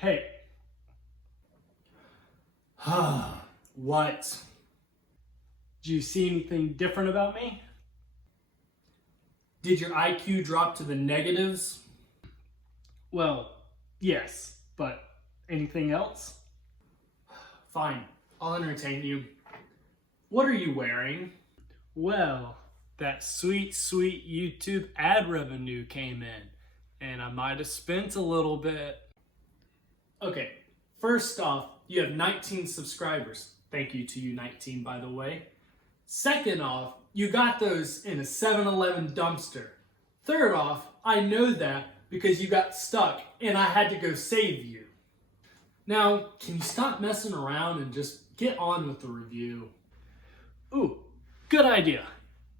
Hey. What? Do you see anything different about me? Did your IQ drop to the negatives? Well, yes, but anything else? Fine, I'll entertain you. What are you wearing? Well, that sweet YouTube ad revenue came in, and I might have spent a little bit. Okay, first off, you have 19 subscribers. Thank you to you 19, by the way. Second off, you got those in a 7-Eleven dumpster. Third off, I know that because you got stuck and I had to go save you. Now, can you stop messing around and just get on with the review? Ooh, good idea.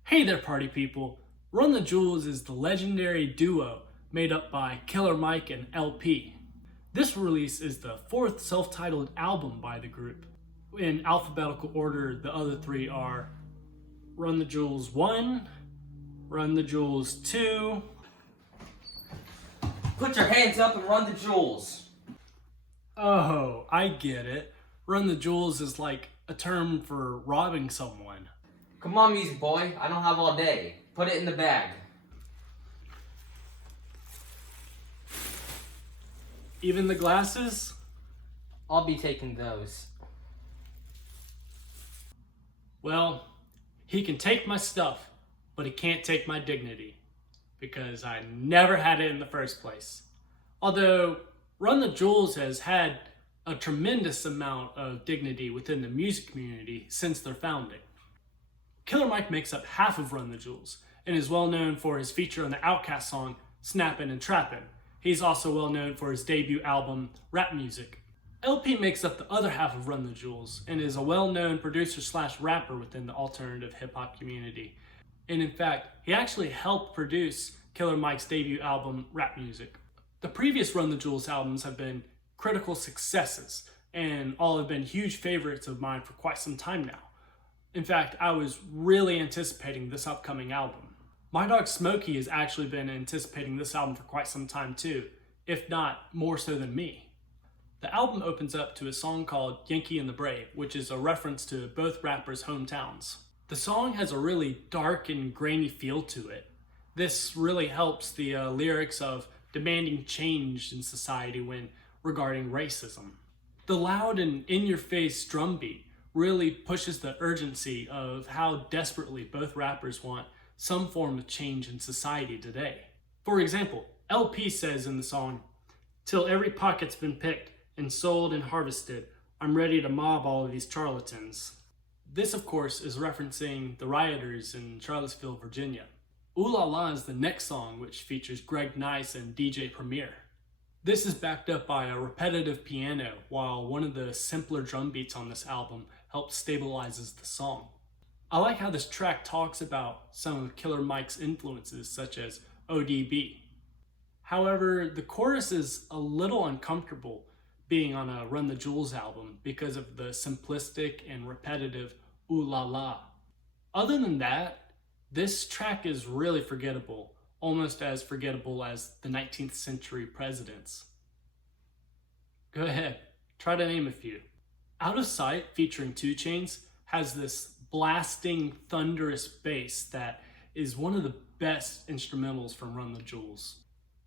Hey there, party people. Run the Jewels is the legendary duo made up by Killer Mike and LP. This release is the fourth self-titled album by the group. In alphabetical order, the other three are Run the Jewels 1, Run the Jewels 2. Put your hands up and run the jewels. Oh, I get it. Run the Jewels is like a term for robbing someone. Come on, music boy. I don't have all day. Put it in the bag. Even the glasses? I'll be taking those. Well, he can take my stuff, but he can't take my dignity, because I never had it in the first place. Although Run the Jewels has had a tremendous amount of dignity within the music community since their founding. Killer Mike makes up half of Run the Jewels and is well known for his feature on the Outkast song Snappin' and Trappin'. He's also well known for his debut album Rap Music. LP makes up the other half of Run the Jewels and is a well-known producer/rapper within the alternative hip-hop community. And in fact, he actually helped produce Killer Mike's debut album Rap Music. The previous Run the Jewels albums have been critical successes, and all have been huge favorites of mine for quite some time now. In fact, I was really anticipating this upcoming album. My dog Smokey has actually been anticipating this album for quite some time too, if not more so than me. The album opens up to a song called Yankee and the Brave, which is a reference to both rappers' hometowns. The song has a really dark and grainy feel to it. This really helps the lyrics of demanding change in society when regarding racism. The loud and in-your-face drum beat really pushes the urgency of how desperately both rappers want some form of change in society today. For example, LP says in the song, "Till every pocket's been picked and sold and harvested, I'm ready to mob all of these charlatans." This, of course, is referencing the rioters in Charlottesville, Virginia. Ooh La La is the next song, which features Greg Nice and DJ Premier. This is backed up by a repetitive piano, while one of the simpler drum beats on this album helps stabilizes the song. I like how this track talks about some of Killer Mike's influences, such as ODB. However, the chorus is a little uncomfortable being on a Run the Jewels album because of the simplistic and repetitive ooh la la. Other than that, this track is really forgettable, almost as forgettable as the 19th century presidents. Go ahead, try to name a few. Out of Sight, featuring 2 Chainz, has this blasting, thunderous bass that is one of the best instrumentals from Run the Jewels.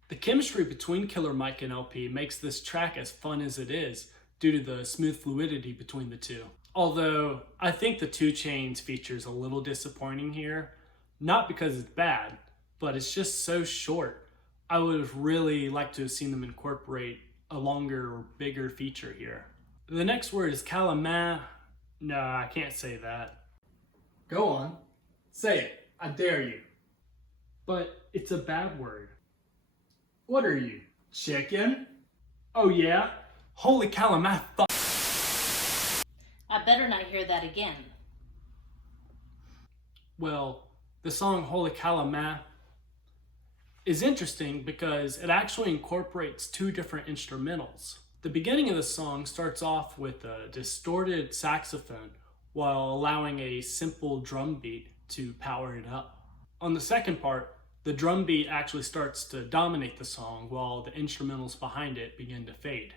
The chemistry between Killer Mike and LP makes this track as fun as it is due to the smooth fluidity between the two. Although, I think the 2 Chainz feature is a little disappointing here, not because it's bad, but it's just so short. I would have really liked to have seen them incorporate a longer or bigger feature here. The next word is Calamai. No, I can't say that. Go on. Say it. I dare you. But it's a bad word. What are you, chicken? Oh yeah? Holy Calamai I better not hear that again. Well, the song Holy Calamai is interesting because it actually incorporates 2 different instrumentals. The beginning of the song starts off with a distorted saxophone while allowing a simple drum beat to power it up. On the second part, the drum beat actually starts to dominate the song while the instrumentals behind it begin to fade.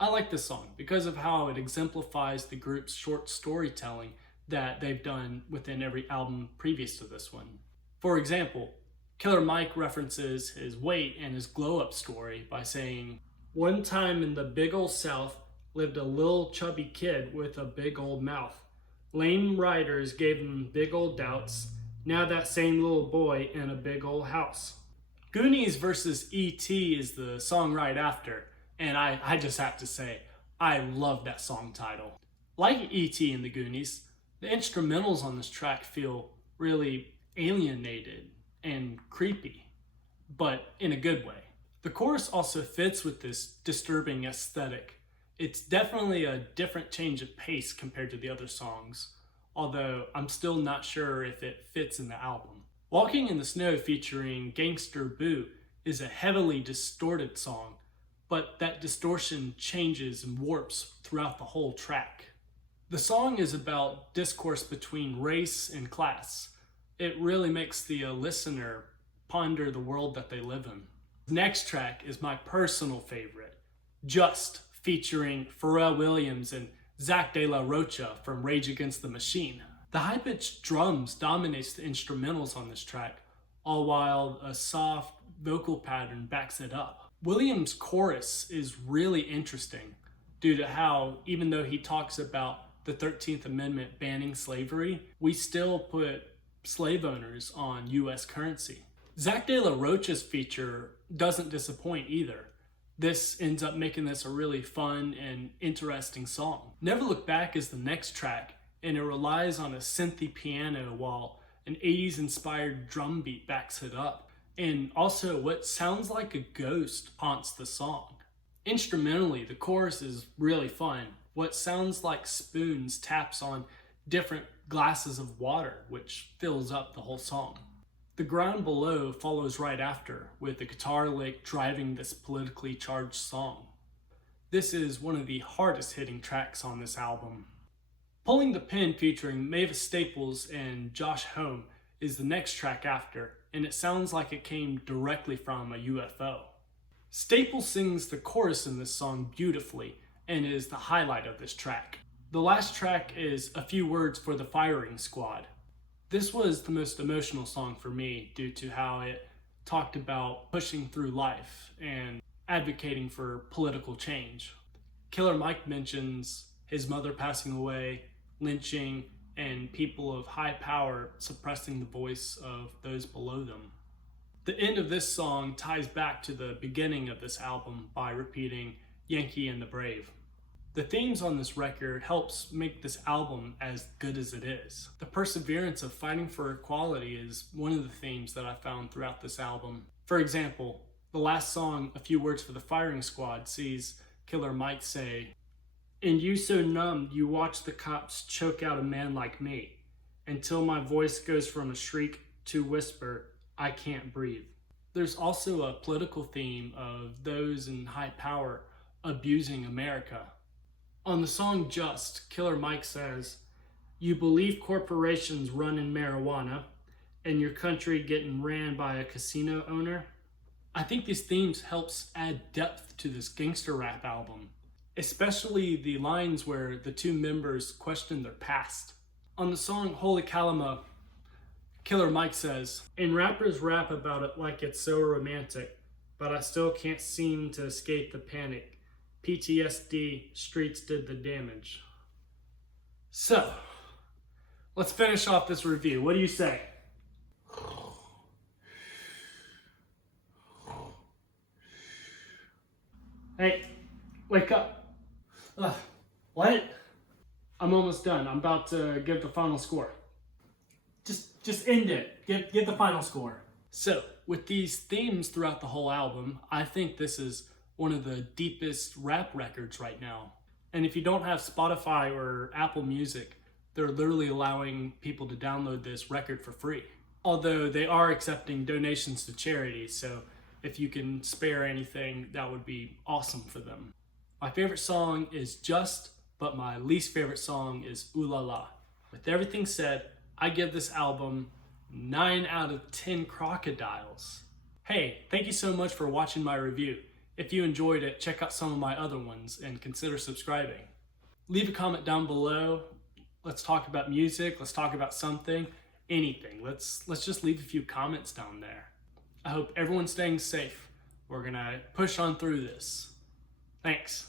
I like this song because of how it exemplifies the group's short storytelling that they've done within every album previous to this one. For example, Killer Mike references his weight and his glow up story by saying, "One time in the big old South lived a little chubby kid with a big old mouth. Lame riders gave him big old doubts. Now that same little boy in a big old house." Goonies versus E.T. is the song right after, and I just have to say, I love that song title. Like E.T. and the Goonies, the instrumentals on this track feel really alienated and creepy, but in a good way. The chorus also fits with this disturbing aesthetic. It's definitely a different change of pace compared to the other songs, although I'm still not sure if it fits in the album. Walking in the Snow featuring Gangster Boo is a heavily distorted song, but that distortion changes and warps throughout the whole track. The song is about discourse between race and class. It really makes the listener ponder the world that they live in. The next track is my personal favorite, Just, featuring Pharrell Williams and Zach De La Rocha from Rage Against the Machine. The high-pitched drums dominates the instrumentals on this track, all while a soft vocal pattern backs it up. Williams' chorus is really interesting due to how, even though he talks about the 13th Amendment banning slavery, we still put slave owners on US currency. Zach De La Rocha's feature doesn't disappoint either. This ends up making this a really fun and interesting song. Never Look Back is the next track, and it relies on a synthy piano while an 80s inspired drum beat backs it up. And also what sounds like a ghost haunts the song. Instrumentally, the chorus is really fun. What sounds like spoons taps on different glasses of water, which fills up the whole song. The Ground Below follows right after, with the guitar lick driving this politically charged song. This is one of the hardest hitting tracks on this album. Pulling the Pin featuring Mavis Staples and Josh Homme is the next track after, and it sounds like it came directly from a UFO. Staples sings the chorus in this song beautifully and is the highlight of this track. The last track is A Few Words for the Firing Squad. This was the most emotional song for me due to how it talked about pushing through life and advocating for political change. Killer Mike mentions his mother passing away, lynching, and people of high power suppressing the voice of those below them. The end of this song ties back to the beginning of this album by repeating Yankee and the Brave. The themes on this record helps make this album as good as it is. The perseverance of fighting for equality is one of the themes that I found throughout this album. For example, the last song, A Few Words for the Firing Squad, sees Killer Mike say, "And you so numb you watch the cops choke out a man like me, until my voice goes from a shriek to whisper, I can't breathe." There's also a political theme of those in high power abusing America. On the song Just, Killer Mike says, "You believe corporations run in marijuana, and your country getting ran by a casino owner?" I think these themes helps add depth to this gangster rap album, especially the lines where the two members question their past. On the song Holy Kalama, Killer Mike says, "And rappers rap about it like it's so romantic, but I still can't seem to escape the panic. PTSD, streets did the damage." So, let's finish off this review. What do you say? Hey, wake up. What? I'm almost done. I'm about to give the final score. Just end it. Give the final score. So, with these themes throughout the whole album, I think this is one of the deepest rap records right now. And if you don't have Spotify or Apple Music, they're literally allowing people to download this record for free. Although they are accepting donations to charities, so if you can spare anything, that would be awesome for them. My favorite song is Just, but my least favorite song is Ooh La La. With everything said, I give this album 9 out of 10 crocodiles. Hey, thank you so much for watching my review. If you enjoyed it, check out some of my other ones and consider subscribing. Leave a comment down below. Let's talk about music. Let's talk about something, anything. Let's just leave a few comments down there. I hope everyone's staying safe. We're gonna push on through this. Thanks.